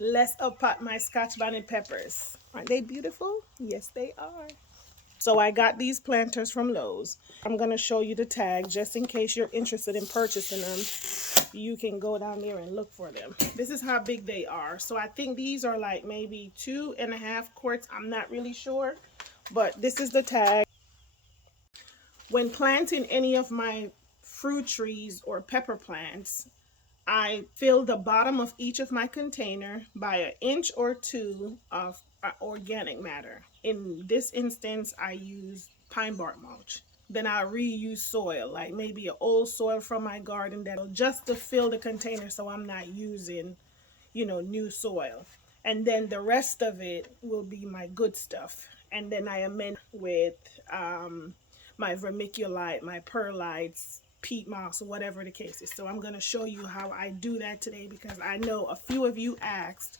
Let's uppot my Scotch bonnet peppers. Aren't they beautiful? Yes, they are. So I got these planters from Lowe's. I'm going to show you the tag just in case you're interested in purchasing them. You can go down there and look for them. This is how big they are. So I think these are like maybe 2.5 quarts. I'm not really sure, but this is the tag. When planting any of my fruit trees or pepper plants, I fill the bottom of each of my container by an inch or two of organic matter. In this instance, I use pine bark mulch. Then I reuse soil, like maybe an old soil from my garden that'll just to fill the container so I'm not using, new soil. And then the rest of it will be my good stuff. And then I amend with my vermiculite, my perlites, peat moss, whatever the case is. So I'm going to show you how I do that today because I know a few of you asked,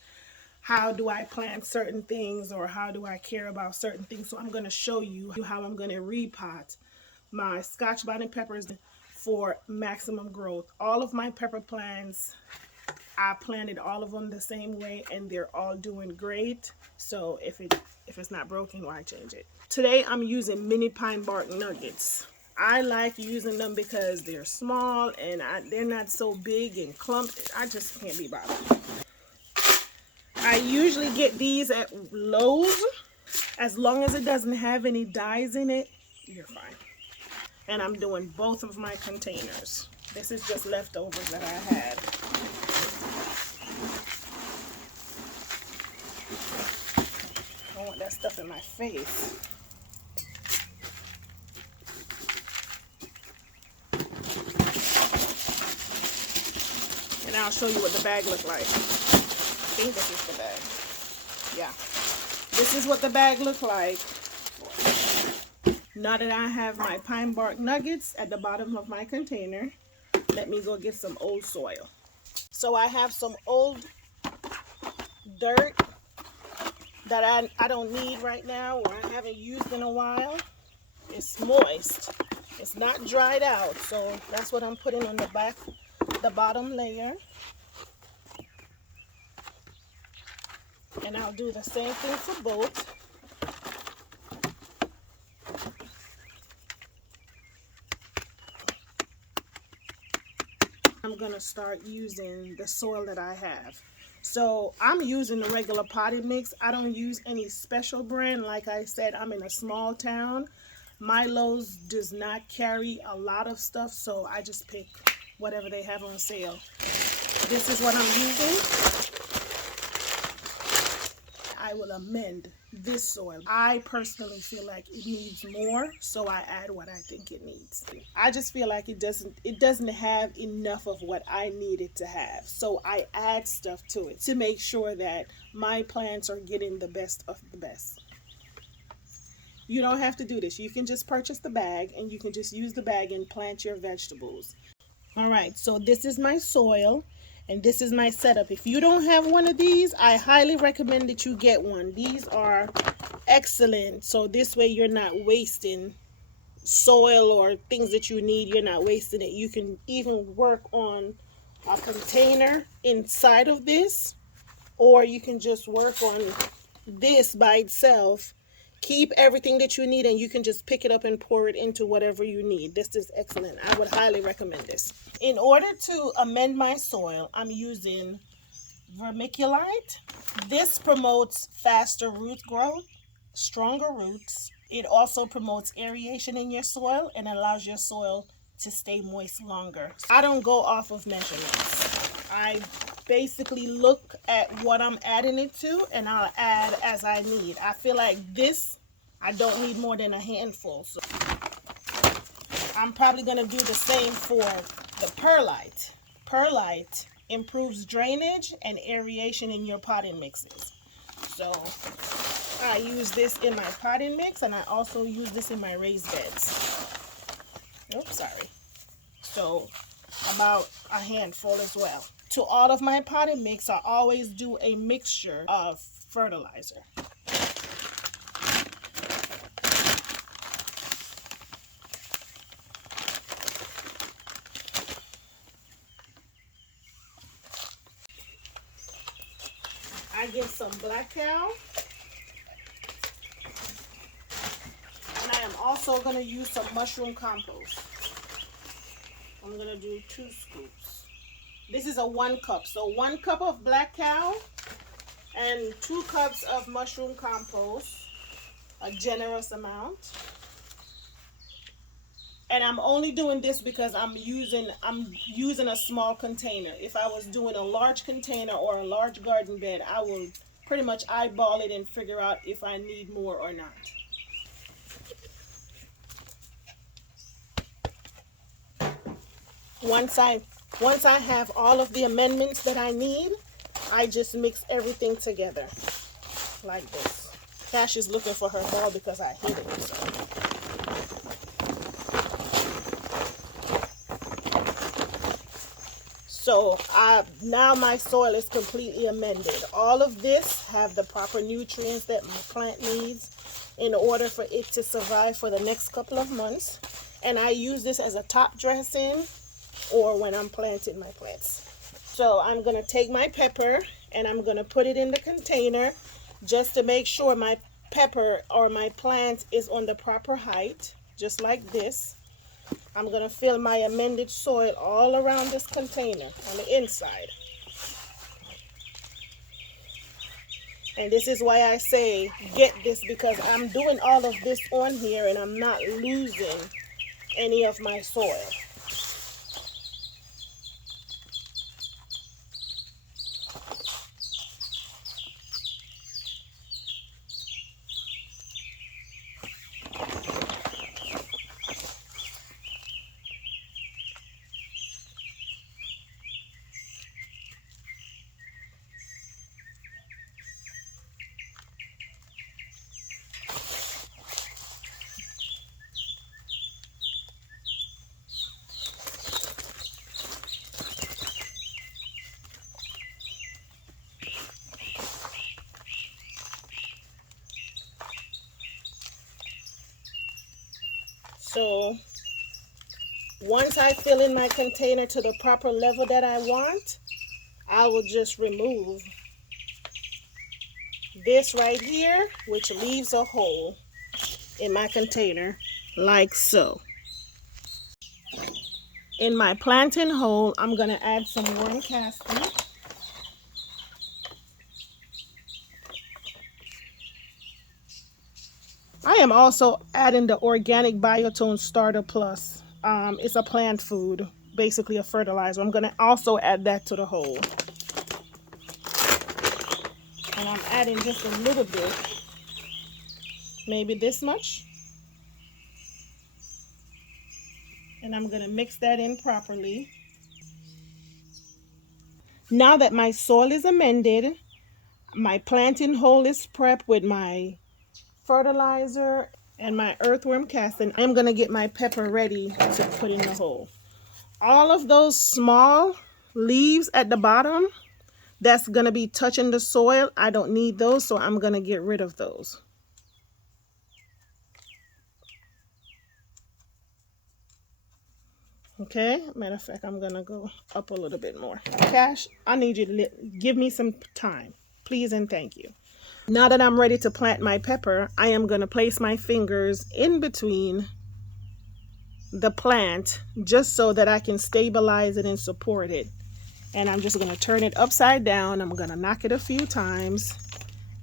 how do I plant certain things or how do I care about certain things? So I'm going to show you how I'm going to repot my Scotch bonnet peppers for maximum growth. All of my pepper plants, I planted all of them the same way and they're all doing great. So if it's not broken, why change it? Today I'm using mini pine bark nuggets. I like using them because they're small and they're not so big and clumped. I just can't be bothered. I usually get these at Lowe's. As long as it doesn't have any dyes in it, you're fine. And I'm doing both of my containers. This is just leftovers that I had. I don't want that stuff in my face. And I'll show you what the bag looks like. I think this is the bag. Yeah. This is what the bag looks like. Now that I have my pine bark nuggets at the bottom of my container, let me go get some old soil. So I have some old dirt that I don't need right now or I haven't used in a while. It's moist. It's not dried out, so that's what I'm putting on the bottom layer. And I'll do the same thing for both. I'm gonna start using the soil that I have. So I'm using the regular potting mix. I don't use any special brand. Like I said, I'm in a small town. My Lowe's does not carry a lot of stuff, so I just pick whatever they have on sale. This is what I'm using. I will amend this soil. I personally feel like it needs more, so I add what I think it needs. I just feel like it doesn't have enough of what I need it to have. So I add stuff to it to make sure that my plants are getting the best of the best. You don't have to do this. You can just purchase the bag and you can just use the bag and plant your vegetables. All right, so this is my soil and this is my setup. If you don't have one of these, I highly recommend that you get one. These are excellent. So this way you're not wasting soil or things that you need. You're not wasting it. You can even work on a container inside of this, or you can just work on this by itself. Keep everything that you need and you can just pick it up and pour it into whatever you need. This is excellent. I would highly recommend this. In order to amend my soil, I'm using vermiculite. This promotes faster root growth, stronger roots. It also promotes aeration in your soil and allows your soil to stay moist longer. I don't go off of measurements. I basically look at what I'm adding it to and I'll add as I need. I feel like this, I don't need more than a handful. So I'm probably going to do the same for the perlite. Perlite improves drainage and aeration in your potting mixes. So I use this in my potting mix and I also use this in my raised beds. Oops, sorry. So about a handful as well. To all of my potting mix, I always do a mixture of fertilizer. I get some black cow. And I am also going to use some mushroom compost. I'm going to do 2 scoops. This is a 1 cup. So 1 cup of black cow and 2 cups of mushroom compost. A generous amount. And I'm only doing this because I'm using a small container. If I was doing a large container or a large garden bed, I will pretty much eyeball it and figure out if I need more or not. Once I have all of the amendments that I need, I just mix everything together like this. Cash is looking for her ball because I hit it. So now my soil is completely amended. All of this have the proper nutrients that my plant needs in order for it to survive for the next couple of months. And I use this as a top dressing or when I'm planting my plants. So I'm going to take my pepper and I'm going to put it in the container just to make sure my pepper or my plant is on the proper height, just like this. I'm going to fill my amended soil all around this container on the inside. And this is why I say get this, because I'm doing all of this on here and I'm not losing any of my soil. So once I fill in my container to the proper level that I want, I will just remove this right here, which leaves a hole in my container like so. In my planting hole, I'm going to add some worm casting. I am also adding the organic Biotone Starter Plus. It's a plant food, basically a fertilizer. I'm going to also add that to the hole. And I'm adding just a little bit, maybe this much. And I'm going to mix that in properly. Now that my soil is amended, my planting hole is prepped with my fertilizer and my earthworm casting, I'm going to get my pepper ready to put in the hole. All of those small leaves at the bottom that's going to be touching the soil, I don't need those, so I'm going to get rid of those. Okay, matter of fact, I'm going to go up a little bit more. Cash, I need you to give me some time, please and thank you. Now that I'm ready to plant my pepper, I am going to place my fingers in between the plant just so that I can stabilize it and support it. And I'm just going to turn it upside down. I'm going to knock it a few times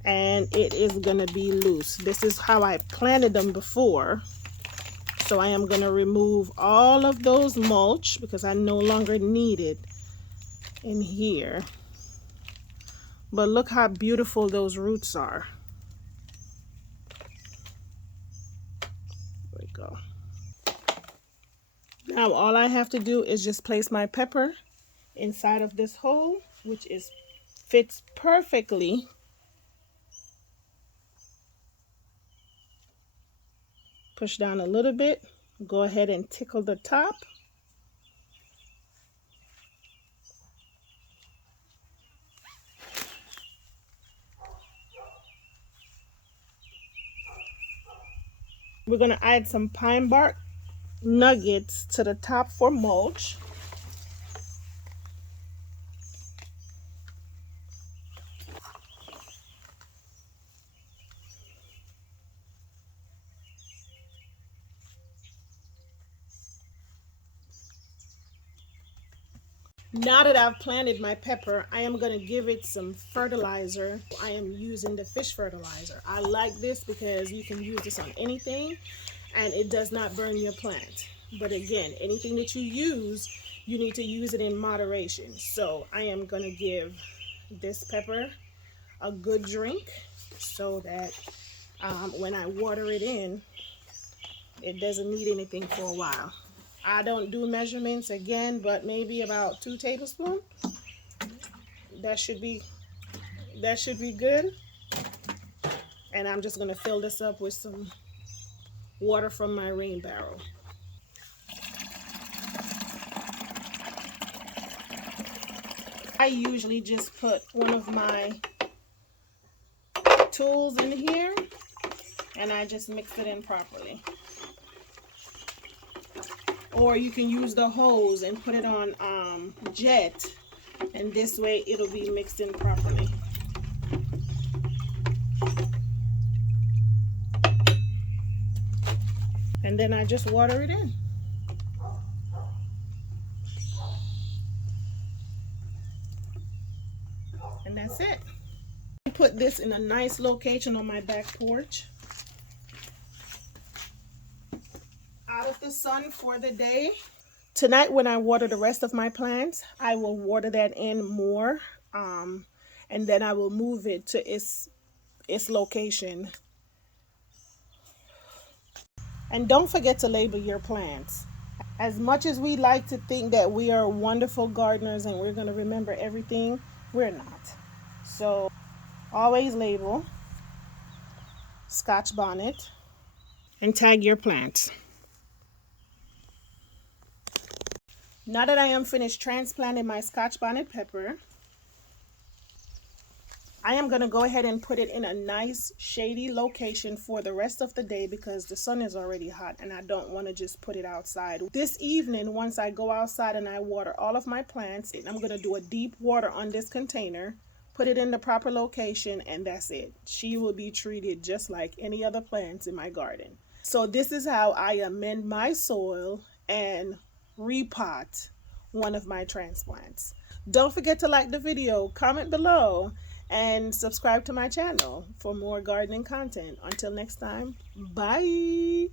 and it is going to be loose. This is how I planted them before. So I am going to remove all of those mulch because I no longer need it in here. But look how beautiful those roots are. There we go. Now all I have to do is just place my pepper inside of this hole, which fits perfectly. Push down a little bit. Go ahead and tickle the top. We're going to add some pine bark nuggets to the top for mulch. Now that I've planted my pepper, I am going to give it some fertilizer. I am using the fish fertilizer. I like this because you can use this on anything and it does not burn your plant. But again, anything that you use, you need to use it in moderation. So I am going to give this pepper a good drink so that when I water it in, it doesn't need anything for a while. I don't do measurements again, but maybe about 2 tablespoons. That should be good. And I'm just going to fill this up with some water from my rain barrel. I usually just put one of my tools in here and I just mix it in properly. Or you can use the hose and put it on jet, and this way it'll be mixed in properly. And then I just water it in. And that's it. I put this in a nice location on my back porch, out of the sun for the day. Tonight when I water the rest of my plants, I will water that in more, and then I will move it to its location. And don't forget to label your plants. As much as we like to think that we are wonderful gardeners and we're going to remember everything, we're not. So always label, Scotch bonnet, and tag your plants. Now that I am finished transplanting my Scotch bonnet pepper, I am going to go ahead and put it in a nice shady location for the rest of the day because the sun is already hot and I don't want to just put it outside. This evening, once I go outside and I water all of my plants, I'm going to do a deep water on this container, put it in the proper location, and that's it. She will be treated just like any other plants in my garden. So this is how I amend my soil and repot one of my transplants. Don't forget to like the video, comment below, and subscribe to my channel for more gardening content. Until next time, bye.